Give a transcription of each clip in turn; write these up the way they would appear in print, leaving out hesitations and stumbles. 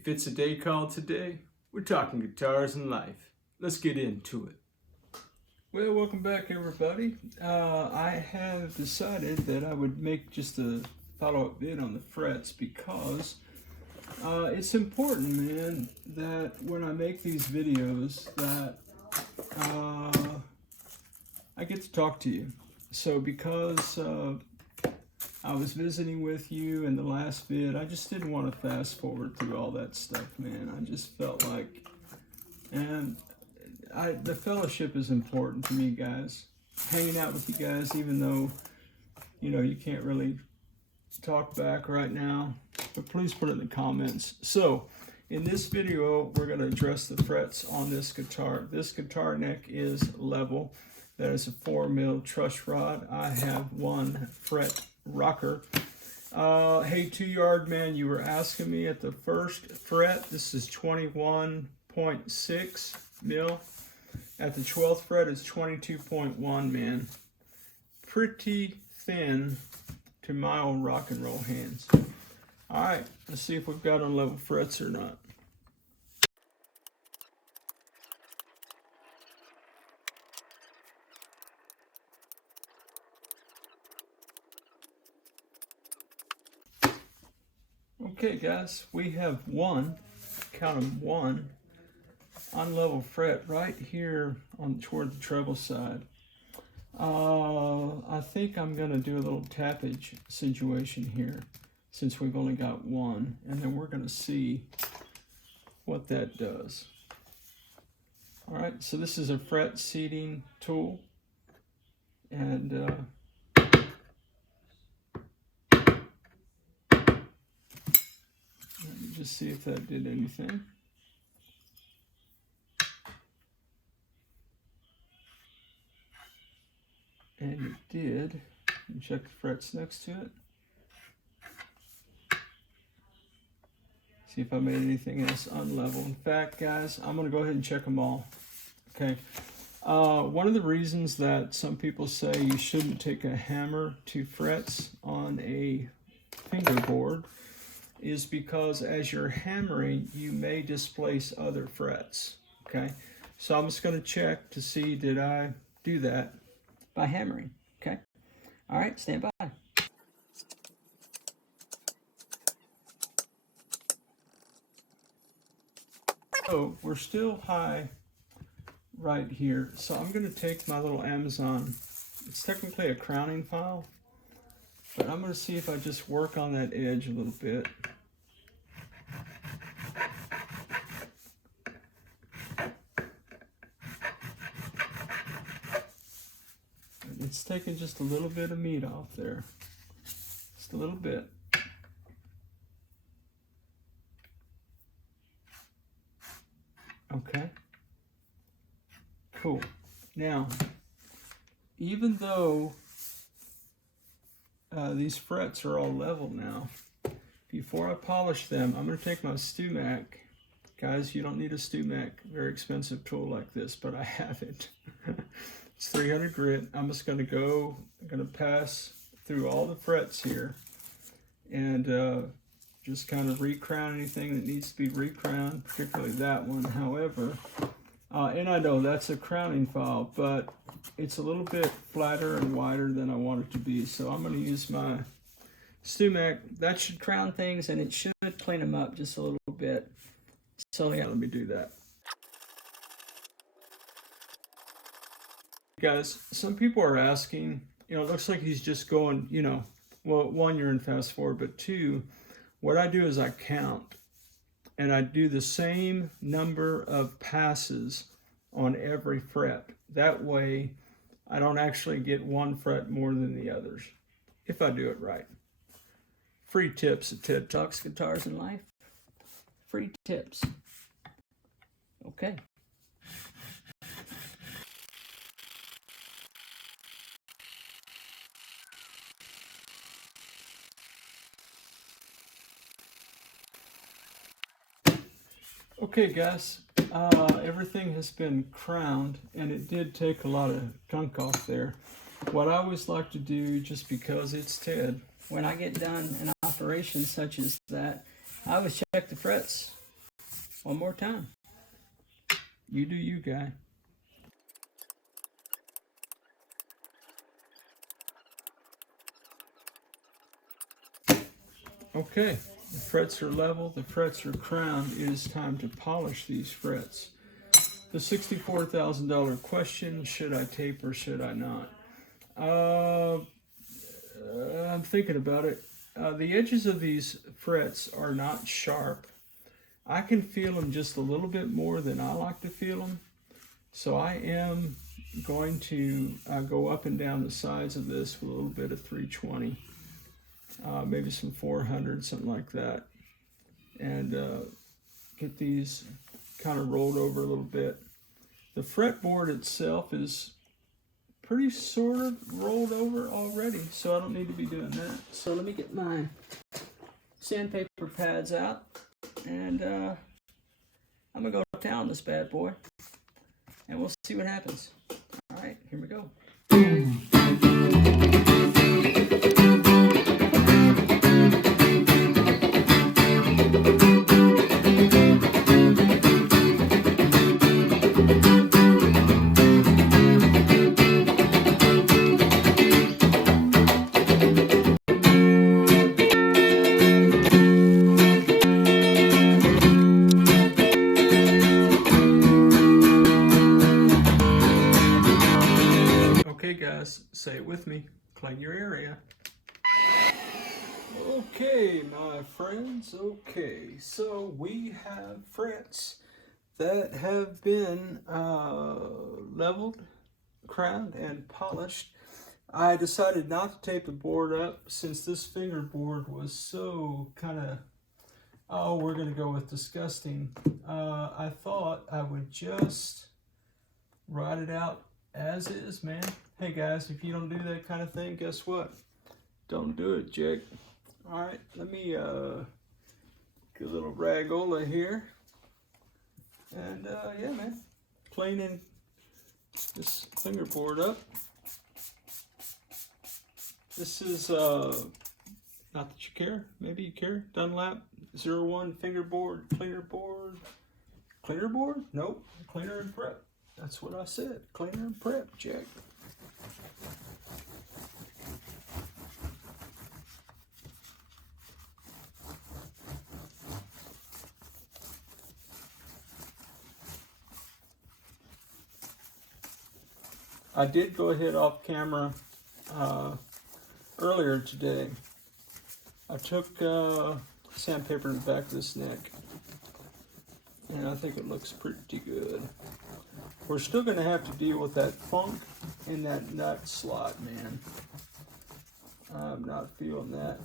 If it's a day called today, we're talking guitars and life. Let's get into it. Well, welcome back everybody. I have decided that I would make just a follow-up vid on the frets because it's important, man, that when I make these videos that I get to talk to you. So because I was visiting with you in the last vid, I just didn't want to fast forward through all that stuff, man. I just felt like, and the fellowship is important to me, guys. Hanging out with you guys, even though, you know, you can't really talk back right now, but please put it in the comments. So in this video, we're going to address the frets on this guitar. This guitar neck is level. That is a 4mm truss rod. I have one fret rocker. Hey, 2-yard man, you were asking me at the first fret. This is 21.6 mil. At the 12th fret, it's 22.1, man. Pretty thin to my old rock and roll hands. All right, let's see if we've got on level frets or not. Okay, guys, we have one, count them, one unlevel fret right here on toward the treble side. I think I'm going to do a little tappage situation here since we've only got one, and then we're going to see what that does. All right, so this is a fret seating tool, and just see if that did anything. And it did. And check the frets next to it. See if I made anything else unlevel. In fact, guys, I'm going to go ahead and check them all. Okay. One of the reasons that some people say you shouldn't take a hammer to frets on a fingerboard is because as you're hammering, you may displace other frets, okay? So I'm just gonna check to see, did I do that by hammering, okay? All right, stand by. So we're still high right here. So I'm gonna take my little Amazon, it's technically a crowning file, but I'm going to see if I just work on that edge a little bit. It's taking just a little bit of meat off there. Just a little bit. Okay. Cool. Now, even though these frets are all level now, before I polish them, I'm going to take my StewMac. Guys, you don't need a StewMac, very expensive tool like this, but I have it. It's 300 grit. I'm just going to pass through all the frets here and just kind of recrown anything that needs to be recrowned, particularly that one. However, and I know that's a crowning file, but it's a little bit flatter and wider than I want it to be. So I'm going to use my StewMac. That should crown things and it should clean them up just a little bit. So yeah, let me do that. Guys, some people are asking, you know, it looks like he's just going, you know, well, one, you're in fast forward, but two, what I do is I count. And I do the same number of passes on every fret. That way, I don't actually get one fret more than the others, if I do it right. Free tips at TED Talks, Guitars and Life. Free tips. Okay. Okay, guys, everything has been crowned, and it did take a lot of gunk off there. What I always like to do, just because it's TED, when I get done an operation such as that, I always check the frets One more time. You do you, guy. Okay, the frets are level, the frets are crowned. It is time to polish these frets. The $64,000 question, should I tape or should I not? I'm thinking about it. The edges of these frets are not sharp. I can feel them just a little bit more than I like to feel them. So I am going to go up and down the sides of this with a little bit of 320. Maybe some 400, something like that. And get these kind of rolled over a little bit. The fretboard itself is pretty sort of rolled over already, so I don't need to be doing that. So let me get my sandpaper pads out, and I'm gonna go to town this bad boy, and we'll see what happens. All right, here we go. Okay guys, say it with me, clean your area. Okay my friends, okay, so we have frets that have been leveled, crowned, and polished. I decided not to tape the board up since this fingerboard was so kind of, oh, we're gonna go with disgusting. I thought I would just ride it out as is, man. Hey guys, if you don't do that kind of thing, guess what? Don't do it, Jake. All right, let me get a little ragola here. And yeah, man, cleaning this fingerboard up. This is, not that you care, maybe you care, Dunlap 01 fingerboard, cleaner board. Cleaner board? Nope, cleaner and prep. That's what I said, cleaner and prep, Jack. I did go ahead off camera earlier today. I took sandpaper in the back of this neck, and I think it looks pretty good. We're still going to have to deal with that funk in that nut slot, man. I'm not feeling that.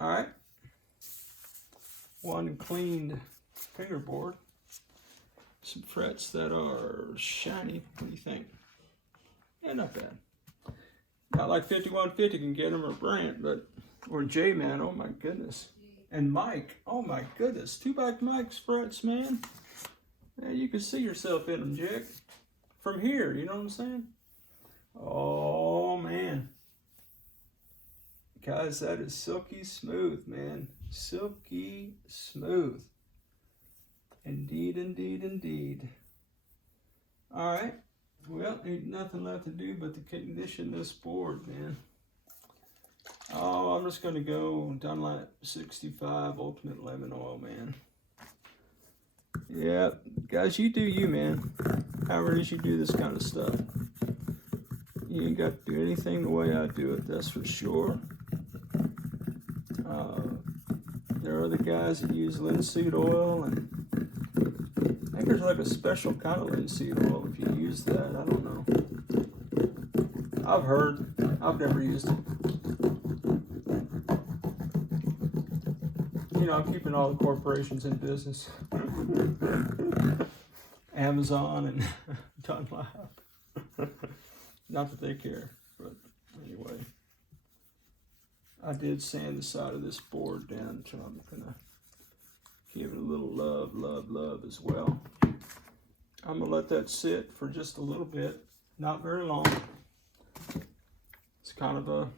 All right. One cleaned fingerboard. Some frets that are shiny. What do you think? Yeah, not bad. Not like 5150 can get them, or Brant, but, or J-Man, oh my goodness. And Mike, oh my goodness, 2-back Mike's frets, man. Yeah, you can see yourself in them, Jack. From here, you know what I'm saying? Oh man. Guys, that is silky smooth, man. Silky smooth. Indeed, indeed, indeed. All right. Well, ain't nothing left to do but to condition this board, man. Oh, I'm just going to go Dunlap 65 Ultimate Lemon Oil, man. Yeah, guys, you do you, man. However it is you do this kind of stuff. You ain't got to do anything the way I do it, that's for sure. There are other guys that use linseed oil, and I think there's like a special kind of linseed oil if you use that. I don't know. I've heard. I've never used it. You know, I'm keeping all the corporations in business. Amazon and Dunlap. Not that they care, but anyway. I did sand the side of this board down, so I'm gonna give it a little love, love, love as well. I'm gonna let that sit for just a little bit, not very long. It's kind of a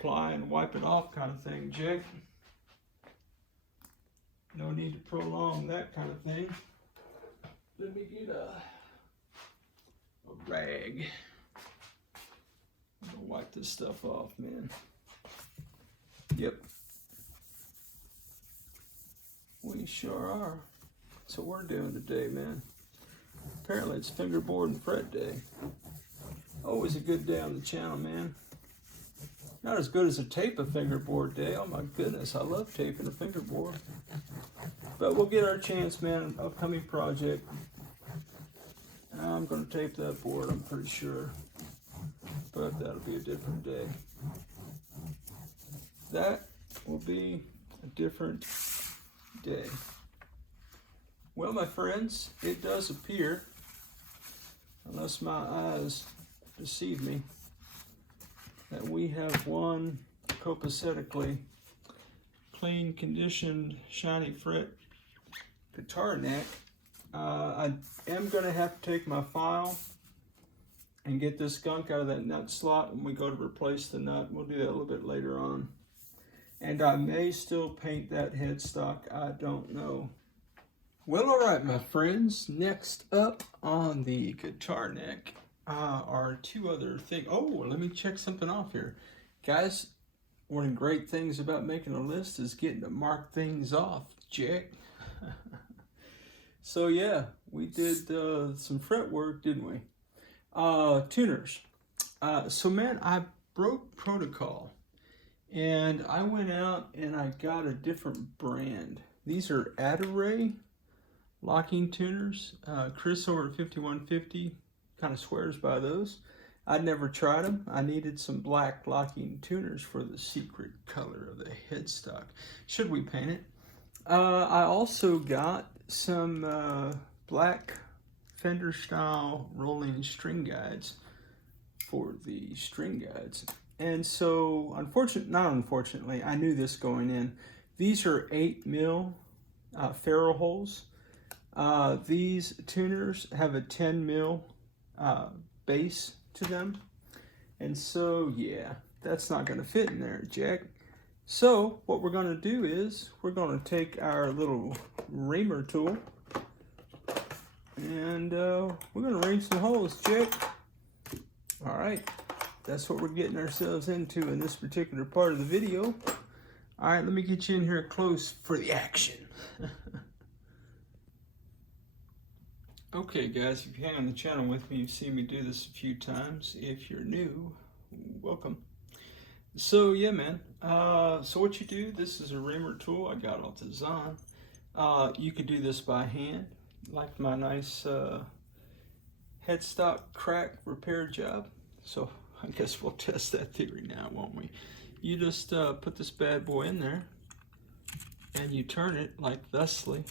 apply and wipe it off kind of thing, Jake. No need to prolong that kind of thing. Let me get a rag. I'm gonna wipe this stuff off, man. Yep. We sure are. So we're doing today, man. Apparently it's fingerboard and fret day. Always a good day on the channel, man. Not as good as a tape a fingerboard day. Oh my goodness, I love taping a fingerboard. But we'll get our chance, man. Upcoming project. I'm gonna tape that board, I'm pretty sure. But that'll be a different day. That will be a different day. Well, my friends, it does appear, unless my eyes deceive me, that we have one copacetically clean, conditioned, shiny fret guitar neck. I am going to have to take my file and get this gunk out of that nut slot when we go to replace the nut. We'll do that a little bit later on. And I may still paint that headstock, I don't know. Well, all right, my friends, next up on the guitar neck are two other things. Oh, let me check something off here. Guys, one of the great things about making a list is getting to mark things off, Jack. So yeah, we did some fretwork, didn't we? Tuners. So man, I broke protocol. And I went out and I got a different brand. These are Cutaway locking tuners. Chris over at 5150 kind of swears by those. I'd never tried them. I needed some black locking tuners for the secret color of the headstock. Should we paint it? I also got some black Fender style rolling string guides for the string guides. And so, not unfortunately, I knew this going in. These are 8 mil ferrule holes. These tuners have a 10 mil base to them. And so, yeah, that's not gonna fit in there, Jack. So, what we're gonna do is, we're gonna take our little reamer tool and we're gonna ream some holes, Jack. All right. That's what we're getting ourselves into in this particular part of the video. All right, let me get you in here close for the action. Okay, guys, if you hang on the channel with me, you've seen me do this a few times. If you're new, welcome. So, yeah, man. So what you do, this is a reamer tool I got off the Zon. You could do this by hand, like my nice headstock crack repair job. So I guess we'll test that theory now, won't we? You just put this bad boy in there and you turn it like thusly.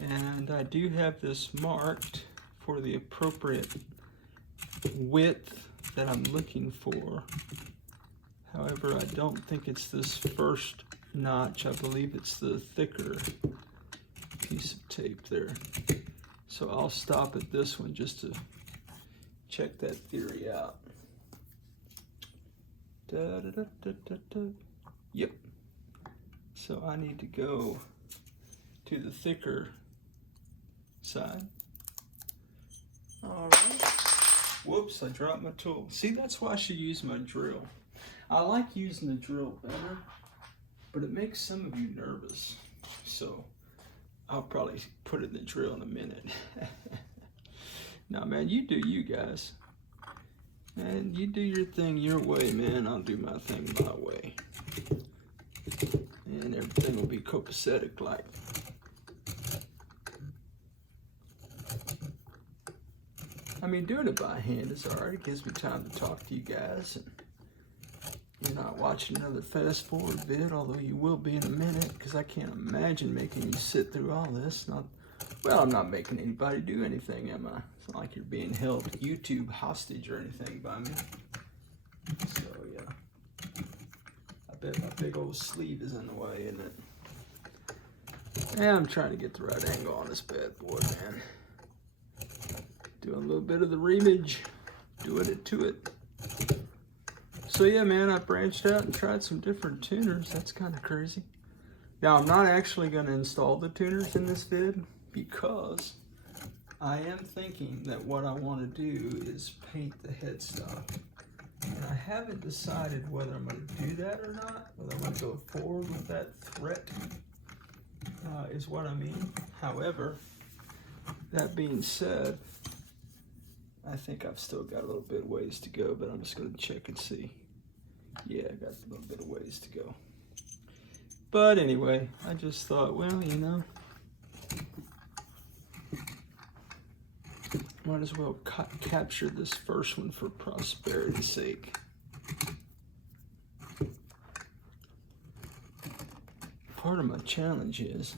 And I do have this marked for the appropriate width that I'm looking for. However, I don't think it's this first notch. I believe it's the thicker piece of tape there. So I'll stop at this one just to check that theory out. Yep. So I need to go to the thicker side. All right. Whoops, I dropped my tool. See, that's why I should use my drill. I like using the drill better, but it makes some of you nervous. So I'll probably put it in the drill in a minute. Now, man, you do you guys. And you do your thing your way, man. I'll do my thing my way. And everything will be copacetic like. I mean, doing it by hand is alright. It gives me time to talk to you guys. And you're not watching another fast forward vid, although you will be in a minute, because I can't imagine making you sit through all this. Well, I'm not making anybody do anything, am I? It's not like you're being held YouTube hostage or anything by me. So, yeah. I bet my big old sleeve is in the way, isn't it? Yeah, I'm trying to get the right angle on this bad boy, man. Doing a little bit of the reamage, doing it to it. So yeah, man, I branched out and tried some different tuners. That's kind of crazy. Now, I'm not actually going to install the tuners in this vid because I am thinking that what I want to do is paint the headstock. And I haven't decided whether I'm going to do that or not, whether I'm going to go forward with that threat, is what I mean. However, that being said, I think I've still got a little bit of ways to go, but I'm just going to check and see. Yeah, I got a little bit of ways to go. But anyway, I just thought, well, you know, might as well capture this first one for prosperity's sake. Part of my challenge is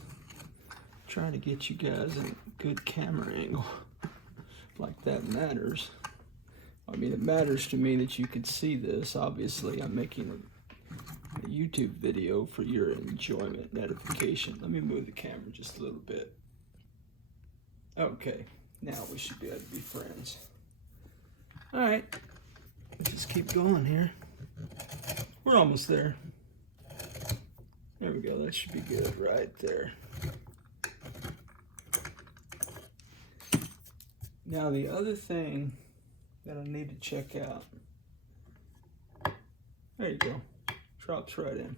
trying to get you guys a good camera angle. Like that matters. I mean, it matters to me that you can see this. Obviously, I'm making a YouTube video for your enjoyment and edification. Let me move the camera just a little bit. Okay, now we should be able to be friends. All right, just keep going here. We're almost there. There we go, that should be good right there. Now the other thing that I need to check out, there you go, drops right in.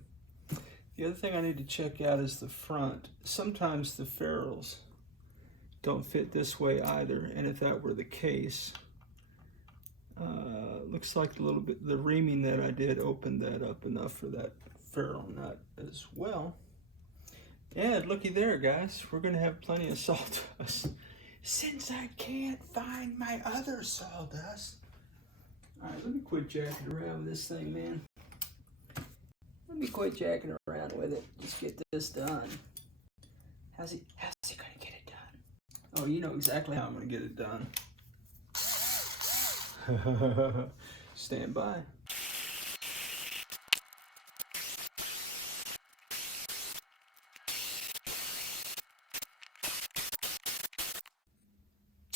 The other thing I need to check out is the front. Sometimes the ferrules don't fit this way either, and if that were the case, looks like a little bit, the reaming that I did opened that up enough for that ferrule nut as well. And looky there, guys, we're gonna have plenty of sawdust. Since I can't find my other sawdust. All right, let me quit jacking around with this thing, man. Let me quit jacking around with it. Just get this done. How's he gonna get it done? Oh, you know exactly how I'm gonna get it done. Stand by.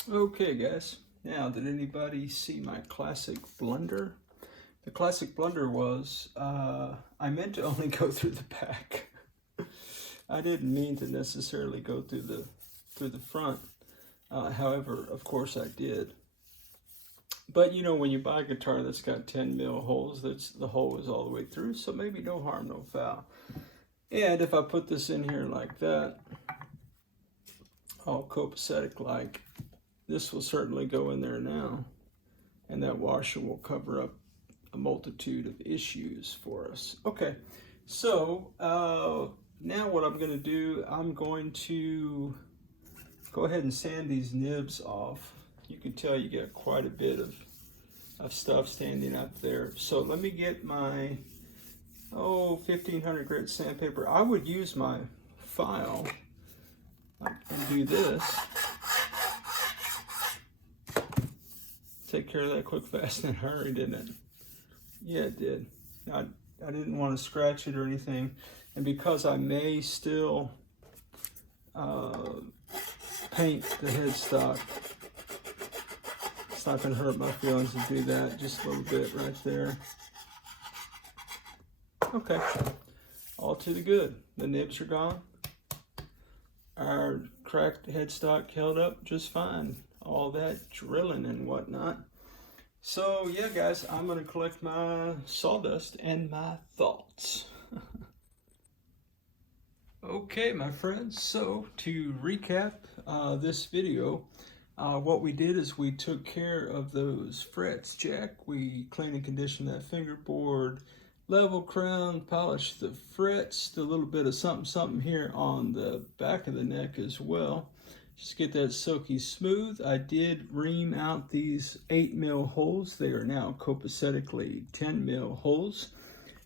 Okay, guys. Now, did anybody see my classic blunder? The classic blunder was I meant to only go through the back. I didn't mean to necessarily go through the front. However, of course I did. But you know, when you buy a guitar that's got 10 mil holes, the hole is all the way through, so maybe no harm, no foul. And if I put this in here like that, all copacetic like, this will certainly go in there now, and that washer will cover up a multitude of issues for us. Okay, so now what I'm going to do, I'm going to go ahead and sand these nibs off. You can tell you get quite a bit of stuff standing up there. So let me get my 1500 grit sandpaper. I would use my file and do this. Take care of that quick, fast, and hurry, didn't it? Yeah, it did. I didn't want to scratch it or anything. And because I may still paint the headstock, it's not going to hurt my feelings to do that. Just a little bit right there. Okay. All to the good. The nibs are gone. Our cracked headstock held up just fine. All that drilling and whatnot. So yeah, guys, I'm gonna collect my sawdust and my thoughts. Okay, my friends, so to recap this video, what we did is we took care of those frets, Jack. We cleaned and conditioned that fingerboard, level crown, polished the frets, did a little bit of something here on the back of the neck as well. Just get that silky smooth. I did ream out these 8 mil holes. They are now copacetically 10 mil holes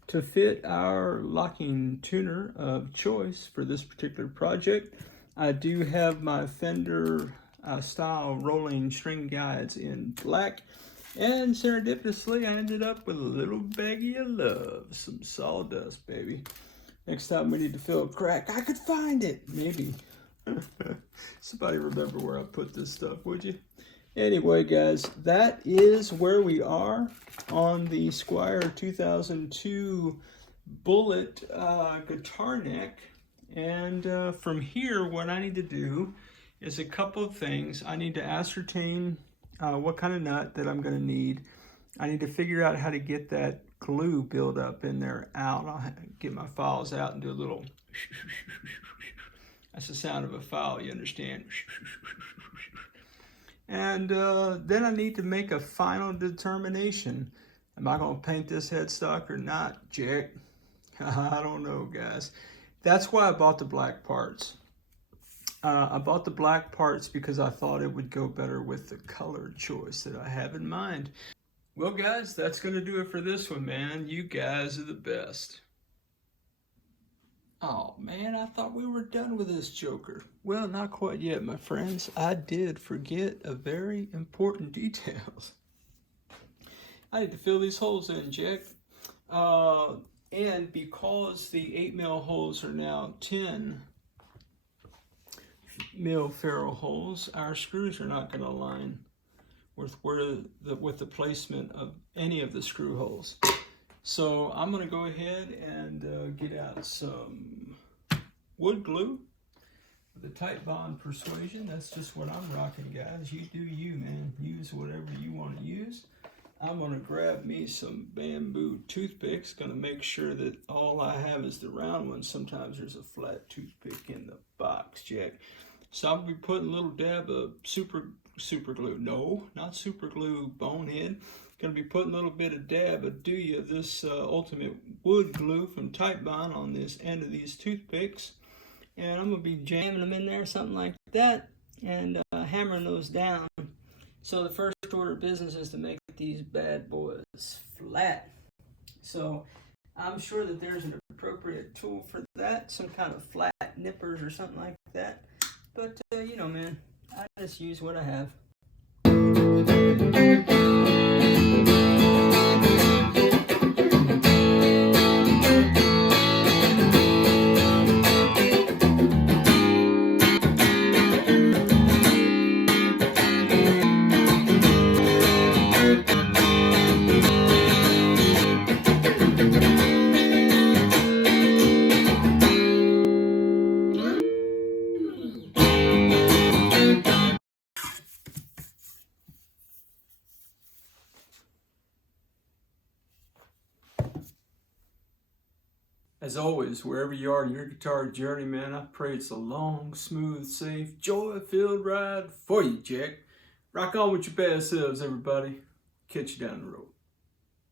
to fit our locking tuner of choice for this particular project. I do have my Fender style rolling string guides in black, and serendipitously I ended up with a little baggie of love, some sawdust, baby. Next time we need to fill a crack, I could find it, maybe. Somebody remember where I put this stuff, would you? Anyway, guys, that is where we are on the Squier 2002 Bullet guitar neck. And from here, what I need to do is a couple of things. I need to ascertain what kind of nut that I'm going to need. I need to figure out how to get that glue build up in there out. I'll get my files out and do a little. That's the sound of a file, you understand? And then I need to make a final determination. Am I going to paint this headstock or not, Jack? I don't know, guys. That's why I bought the black parts. I bought the black parts because I thought it would go better with the color choice that I have in mind. Well, guys, that's going to do it for this one, man. You guys are the best. Oh, man, I thought we were done with this joker. Well, not quite yet, my friends. I did forget a very important detail. I need to fill these holes in, Jack. And because the 8mm holes are now 10mm ferrule holes, our screws are not going to align with the placement of any of the screw holes. So I'm going to go ahead and get out some wood glue with a tight bond persuasion. That's just what I'm rocking, guys. You do you, man. Use whatever you want to use. I'm going to grab me some bamboo toothpicks. Going to make sure that all I have is the round one. Sometimes there's a flat toothpick in the box, Jack. So I'm going to be putting a little dab of super glue. No, not super glue, bonehead. Going to be putting a little bit of dab of this ultimate wood glue from Tight Bond on this end of these toothpicks. And I'm going to be jamming them in there, something like that, and hammering those down. So the first order of business is to make these bad boys flat. So I'm sure that there's an appropriate tool for that, some kind of flat nippers or something like that. But, you know, man, I just use what I have. As always, wherever you are in your guitar journey, man, I pray it's a long, smooth, safe, joy-filled ride for you, Jack. Rock on with your best selves, everybody. Catch you down the road.